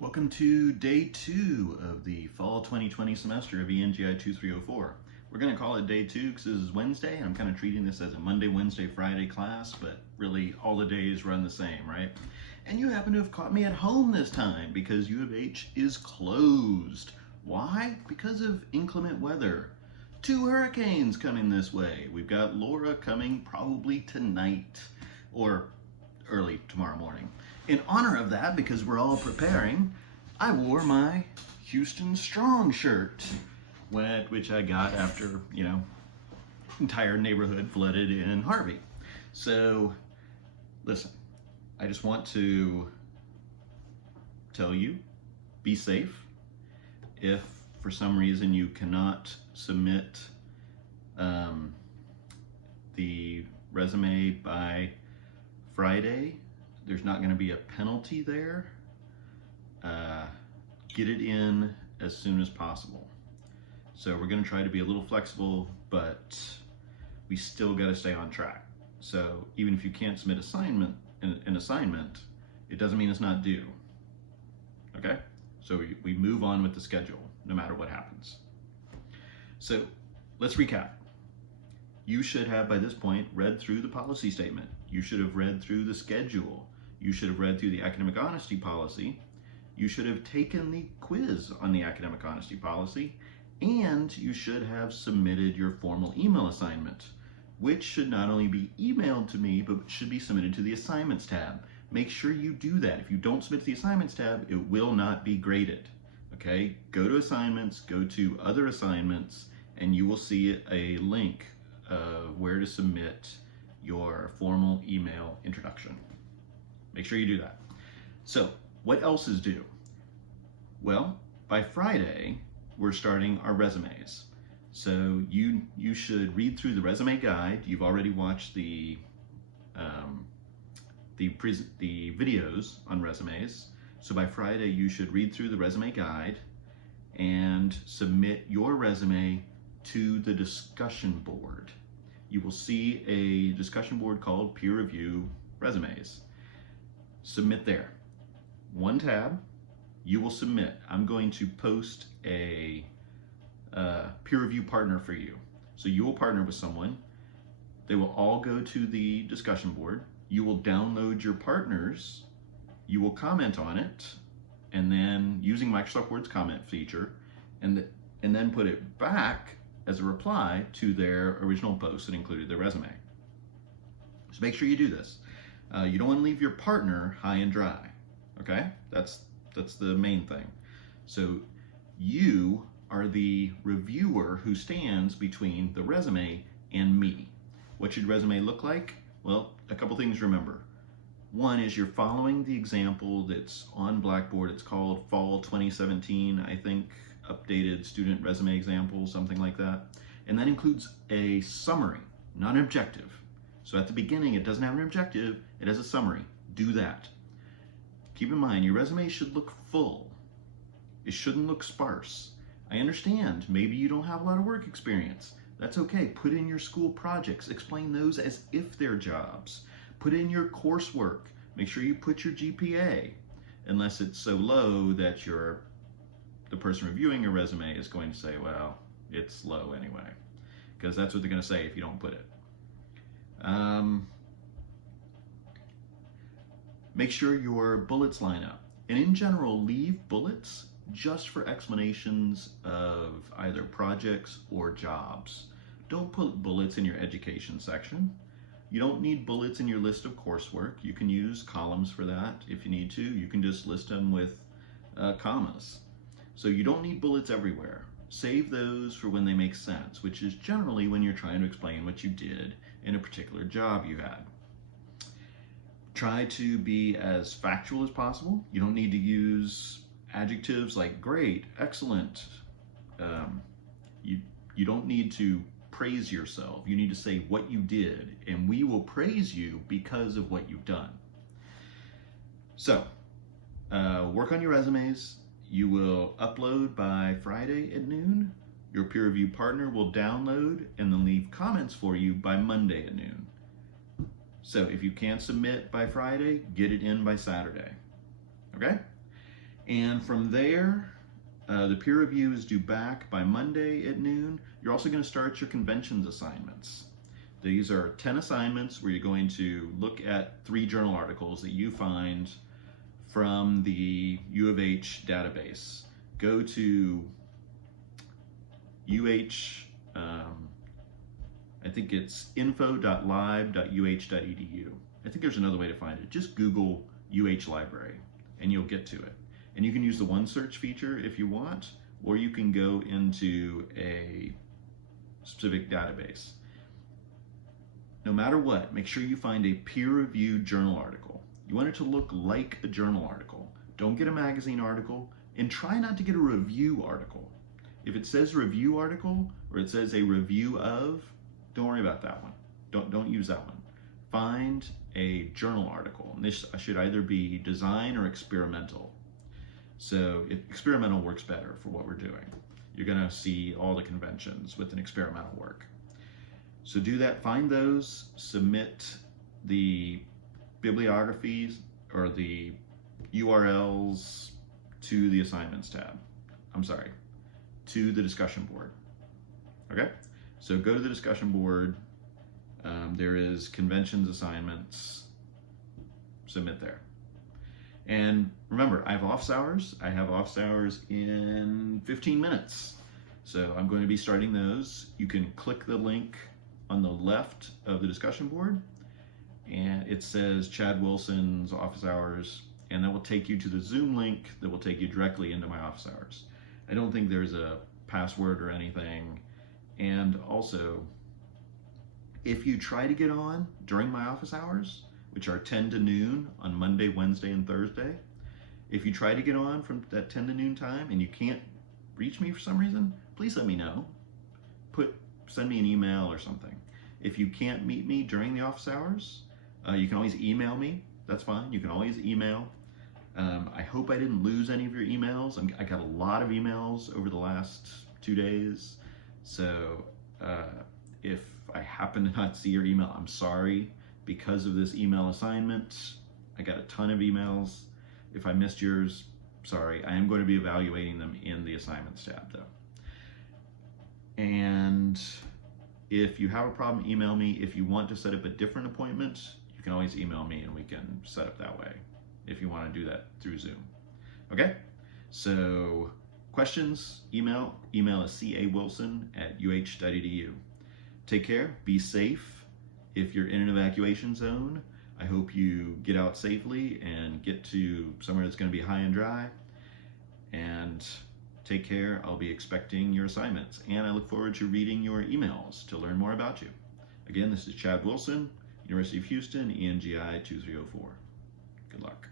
Welcome to day 2 of the fall 2020 semester of ENGI 2304. We're going to call it day 2 because this is Wednesday, and I'm kind of treating this as a Monday, Wednesday, Friday class, but really all the days run the same, right? And you happen to have caught me at home this time because U of H is closed. Why? Because of inclement weather. 2 hurricanes coming this way. We've got Laura coming probably tonight or early tomorrow morning. In honor of that, because we're all preparing, I wore my Houston Strong shirt, which I got after, entire neighborhood flooded in Harvey. So, listen, I just want to tell you, be safe. If for some reason you cannot submit the resume by Friday, there's not going to be a penalty there. Get it in as soon as possible. So we're going to try to be a little flexible, but we still got to stay on track. So even if you can't submit an assignment, it doesn't mean it's not due. Okay? So we move on with the schedule no matter what happens. So let's recap. You should have by this point read through the policy statement. You should have read through the schedule. You should have read through the academic honesty policy. You should have taken the quiz on the academic honesty policy, and you should have submitted your formal email assignment, which should not only be emailed to me, but should be submitted to the assignments tab. Make sure you do that. If you don't submit to the assignments tab, it will not be graded. Okay? Go to assignments, go to other assignments, and you will see a link of where to submit your formal email introduction. Make sure you do that. So, what else is due? Well, by Friday, we're starting our resumes. So you should read through the resume guide. You've already watched the videos on resumes. So by Friday, you should read through the resume guide and submit your resume to the discussion board. You will see a discussion board called Peer Review Resumes. Submit there. One tab, you will submit. I'm going to post a peer review partner for you. So you will partner with someone. They will all go to the discussion board. You will download your partners. You will comment on it, and then using Microsoft Word's comment feature, and then put it back as a reply to their original post that included their resume. So make sure you do this. You don't want to leave your partner high and dry, okay? That's the main thing. So you are the reviewer who stands between the resume and me. What should resume look like? Well, a couple things to remember. One is you're following the example that's on Blackboard. It's called Fall 2017, I think, updated student resume example, something like that. And that includes a summary, not an objective. So at the beginning, it doesn't have an objective, it has a summary. Do that. Keep in mind, your resume should look full. It shouldn't look sparse. I understand, maybe you don't have a lot of work experience. That's okay. Put in your school projects. Explain those as if they're jobs. Put in your coursework. Make sure you put your GPA, unless it's so low that the person reviewing your resume is going to say, well, it's low anyway, because that's what they're going to say if you don't put it. Make sure your bullets line up. And in general, leave bullets just for explanations of either projects or jobs. Don't put bullets in your education section. You don't need bullets in your list of coursework. You can use columns for that if you need to. You can just list them with commas. So you don't need bullets everywhere. Save those for when they make sense, which is generally when you're trying to explain what you did in a particular job you had. Try to be as factual as possible. You don't need to use adjectives like great, excellent. You don't need to praise yourself. You need to say what you did, and we will praise you because of what you've done. So, work on your resumes. You will upload by Friday at noon. Your peer review partner will download and then leave comments for you by Monday at noon. So if you can't submit by Friday, get it in by Saturday, okay? And from there, the peer review is due back by Monday at noon. You're also going to start your conventions assignments. These are 10 assignments where you're going to look at 3 journal articles that you find from the U of H database. Go to I think it's info.lib.uh.edu. I think there's another way to find it. Just Google UH Library and you'll get to it. And you can use the one search feature if you want, or you can go into a specific database. No matter what, make sure you find a peer-reviewed journal article. You want it to look like a journal article. Don't get a magazine article, and try not to get a review article. If it says review article, or it says a review of, don't worry about that one. Don't use that one. Find a journal article, and this should either be design or experimental. So experimental works better for what we're doing. You're gonna see all the conventions with an experimental work. So do that, find those, submit the bibliographies or the URLs to the assignments tab. I'm sorry, to the discussion board. Okay, so go to the discussion board. There is conventions assignments, submit there. And remember, I have office hours. I have office hours in 15 minutes. So I'm going to be starting those. You can click the link on the left of the discussion board, and it says Chad Wilson's office hours, and that will take you to the Zoom link that will take you directly into my office hours. I don't think there's a password or anything. And also, if you try to get on during my office hours, which are 10 to noon on Monday, Wednesday, and Thursday, if you try to get on from that 10 to noon time and you can't reach me for some reason, please let me know. Send me an email or something. If you can't meet me during the office hours, you can always email me. That's fine. You can always email. I hope I didn't lose any of your emails. I got a lot of emails over the last 2 days. So if I happen to not see your email, I'm sorry. Because of this email assignment, I got a ton of emails. If I missed yours, sorry. I am going to be evaluating them in the assignments tab though. And if you have a problem, email me. If you want to set up a different appointment, you can always email me and we can set up that way if you want to do that through Zoom. Okay? So questions, email is cawilson@uh.edu. Take care, be safe. If you're in an evacuation zone, I hope you get out safely and get to somewhere that's going to be high and dry. And take care. I'll be expecting your assignments, and I look forward to reading your emails to learn more about you. Again, this is Chad Wilson, University of Houston, ENGI 2304. Good luck.